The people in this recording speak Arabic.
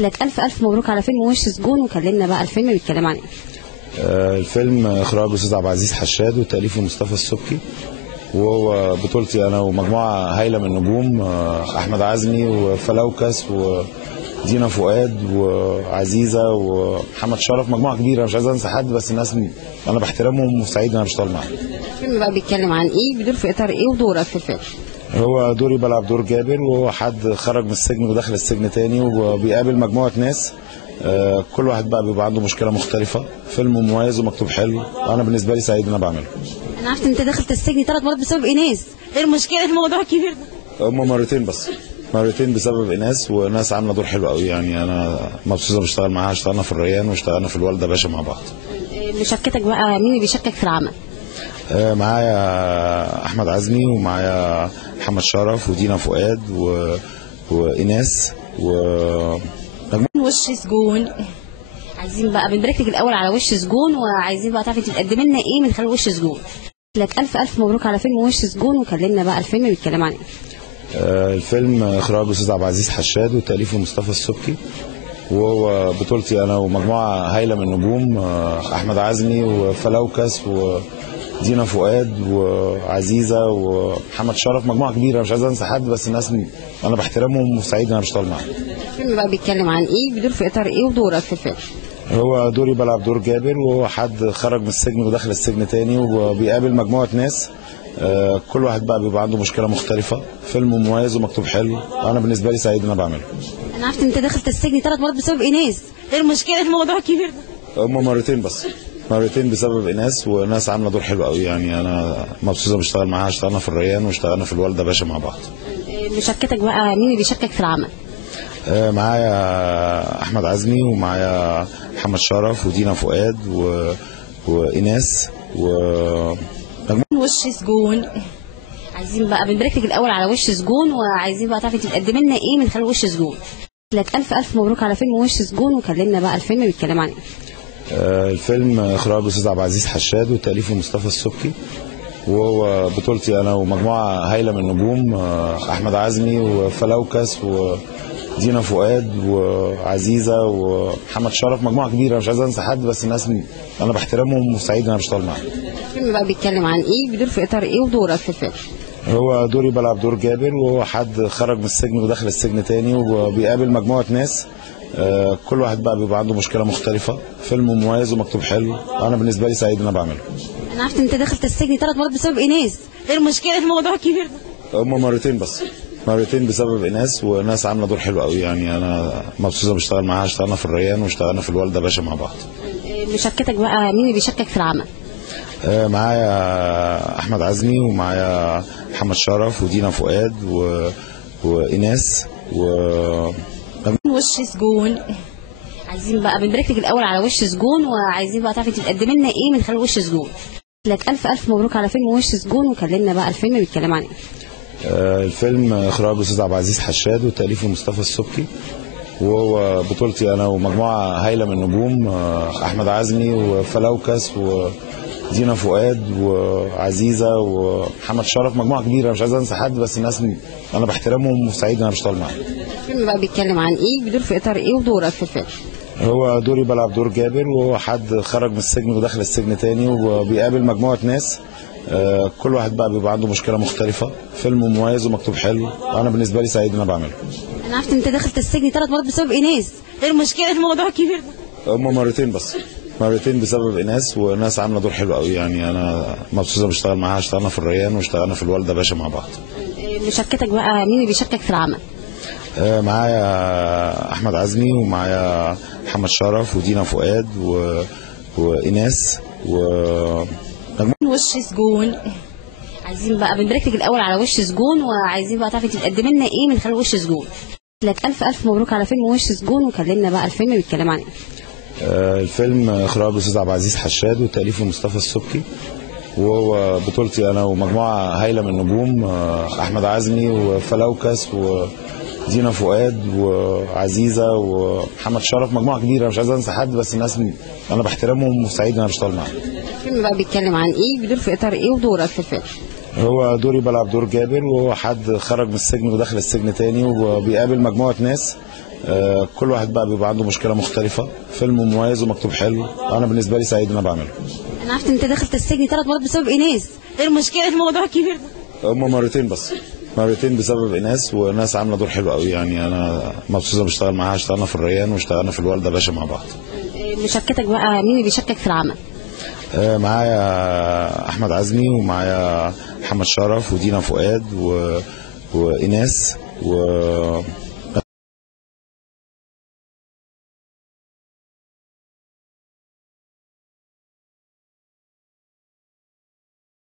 لك ألف مبروك على فيلم وش سجون، وكلمنا بقى الفيلم بيتكلم عن ايه؟ الفيلم إخراج الأستاذ عبد العزيز حشاد وتأليف مصطفى السبكي، وهو بطولتي أنا ومجموعة هايلة من النجوم، أحمد عزمي وفلوكس ودينا فؤاد وعزيزة ومحمد شرف، مجموعة كبيرة مش عايز أنسى حد، بس الناس أنا بحترمهم وسعيد إن أنا بشتغل معاهم. الفيلم بقى بيتكلم عن ايه؟ بيدور في إطار ايه؟ ودورك في الفيلم؟ هو دوري بلعب دور جابر، وهو حد خرج من السجن ودخل السجن تاني وبيقابل مجموعة ناس، كل واحد بقى بيبقى عنده مشكلة مختلفة. فيلم مميز ومكتوب حلو، أنا بالنسبة لي سعيد إن أنا بعمله. أنا عرفت إن أنت دخلت السجن 3 مرات بسبب إيناس، إيه المشكلة؟ الموضوع الكبير ده؟ هم مرتين بس، مرتين بسبب إيناس، وناس عاملة دور حلو قوي، يعني أنا مبسوطة بشتغل معاها. اشتغلنا في الريان واشتغلنا في الوالدة باشا مع بعض. مشاركتك بقى مين اللي بيشاركك في العمل؟ معايا أحمد عزمي، ومعايا محمد شرف ودينا فؤاد وإيناس وش سجون. عايزين بقى بنبارك لك الأول على وش سجون، وعايزين بقى تعرفي تقدمي لنا إيه من خلال وش سجون. لك ألف مبروك على فيلم وش سجون، وكلمنا بقى الفيلم بيتكلم عن ايه؟ الفيلم إخراج الأستاذ عبد العزيز حشاد وتأليف مصطفى السبكي، وهو بطولتي أنا ومجموعة هايلة من النجوم، أحمد عزمي وفلوكس ودينا فؤاد وعزيزة ومحمد شرف، مجموعة كبيرة مش عايز أنسى حد، بس الناس أنا بحترمهم وسعيد إن أنا بشتغل معاهم. الفيلم بقى بيتكلم عن ايه؟ بيدور في إطار ايه؟ ودورك في الفيلم؟ هو دوري بلعب دور جابر، وهو حد خرج من السجن ودخل السجن تاني وبيقابل مجموعة ناس، كل واحد بقى بيبقى عنده مشكلة مختلفة. فيلم مميز ومكتوب حلو، أنا بالنسبة لي سعيد إن أنا بعمله. أنا عرفت إن أنت دخلت السجن 3 مرات بسبب إيناس، إيه المشكلة؟ الموضوع الكبير ده؟ هم مرتين بس، مرتين بسبب إيناس، وناس عاملة دور حلو قوي، يعني أنا مبسوطة بشتغل معاها. اشتغلنا في الريان واشتغلنا في الوالدة باشا مع بعض. مشاركتك بقى مين اللي بيشاركك في العمل؟ معايا أحمد عزمي، ومعايا محمد شرف ودينا فؤاد وإيناس وش سجون. عايزين بقى بنبارك لك الأول على وش سجون، وعايزين بقى تعرفي تقدمي لنا إيه من خلال وش سجون. لك ألف مبروك على فيلم وش سجون، وكلمنا بقى الفيلم بيتكلم عن ايه؟ الفيلم إخراج الأستاذ عبد العزيز حشاد وتأليف مصطفى السبكي، وهو بطولتي أنا ومجموعة هايلة من النجوم، أحمد عزمي وفلوكس ودينا فؤاد وعزيزة ومحمد شرف، مجموعة كبيرة مش عايز أنسى حد، بس الناس أنا بحترمهم وسعيد إن أنا بشتغل معاهم. الفيلم بقى بيتكلم عن ايه؟ بيدور في إطار ايه؟ ودورك في الفيلم؟ هو دوري بلعب دور جابر، وهو حد خرج من السجن ودخل السجن تاني وبيقابل مجموعة ناس، كل واحد بقى بيبقى عنده مشكلة مختلفة. فيلم مميز ومكتوب حلو، أنا بالنسبة لي سعيد إن أنا بعمله. أنا عرفت إن أنت دخلت السجن 3 مرات بسبب إيناس، إيه المشكلة؟ الموضوع الكبير ده؟ هم مرتين بس، مرتين بسبب إيناس، وناس عاملة دور حلو قوي، يعني أنا مبسوطة بشتغل معاها. اشتغلنا في الريان واشتغلنا في الوالدة باشا مع بعض. مشاركتك بقى مين اللي بيشاركك في العمل؟ معايا أحمد عزمي، ومعايا محمد شرف ودينا فؤاد وإيناس وش سجون. عايزين بقى بنبارك لك الأول على وش سجون، وعايزين بقى تعرفي تقدمي لنا إيه من خلال وش سجون. لك ألف مبروك على فيلم وش سجون، وكلمنا بقى الفيلم بيتكلم عن ايه؟ الفيلم إخراج الأستاذ عبد العزيز حشاد وتأليف مصطفى السبكي، وهو بطولتي أنا ومجموعة هايلة من النجوم، أحمد عزمي وفلوكس ودينا فؤاد وعزيزة ومحمد شرف، مجموعة كبيرة مش عايز أنسى حد، بس الناس أنا بحترمهم وسعيد إن أنا بشتغل معاهم. الفيلم بقى بيتكلم عن ايه؟ بيدور في إطار ايه؟ ودورك في الفيلم؟ هو دوري بلعب دور جابر، وهو حد خرج من السجن ودخل السجن تاني وبيقابل مجموعة ناس، كل واحد بقى بيبقى عنده مشكلة مختلفة. فيلم مميز ومكتوب حلو، أنا بالنسبة لي سعيد إن أنا بعمله. أنا عرفت إن أنت دخلت السجن 3 مرات بسبب إيناس، إيه المشكلة؟ الموضوع الكبير ده؟ هم مرتين بس، مرتين بسبب إيناس، وناس عاملة دور حلو قوي، يعني أنا مبسوطة بشتغل معاها. اشتغلنا في الريان واشتغلنا في الوالدة باشا مع بعض. مشاركتك بقى مين اللي بيشاركك في العمل؟ معايا أحمد عزمي، ومعايا محمد شرف ودينا فؤاد وإيناس وش سجون. عايزين بقى بنبارك لك الأول على وش سجون، وعايزين بقى تعرفي تقدمي لنا إيه من خلال وش سجون. لك ألف مبروك على فيلم وش سجون، وكلمنا بقى الفيلم بيتكلم عن ايه؟ الفيلم إخراج الأستاذ عبد العزيز حشاد وتأليف مصطفى السبكي، وهو بطولتي أنا ومجموعة هايلة من النجوم، أحمد عزمي وفلوكس ودينا فؤاد وعزيزة ومحمد شرف، مجموعة كبيرة مش عايز أنسى حد، بس الناس أنا بحترمهم وسعيد إن أنا بشتغل معاهم. الفيلم بقى بيتكلم عن ايه؟ بيدور في إطار ايه؟ ودورك في الفيلم؟ هو دوري بلعب دور جابر، وهو حد خرج من السجن ودخل السجن تاني وبيقابل مجموعة ناس، كل واحد بقى بيبقى عنده مشكله مختلفه. فيلم مميز ومكتوب حلو، انا بالنسبه لي سعيد ان انا بعمله. انا عرفت ان انت دخلت السجن 3 مرات بسبب ايناس، ايه المشكله؟ الموضوع كبير ده. هم مرتين بس، مرتين بسبب ايناس، وناس عامله دور حلو قوي يعني. انا مبسوط اني بشتغل معاها. اشتغلنا في الريان واشتغلنا في الوالده باشا مع بعض. مشاركتك بقى، مين اللي بيشاركك في العمل؟ معايا احمد عزمي، ومعايا محمد شرف، ودينا فؤاد، وايناس،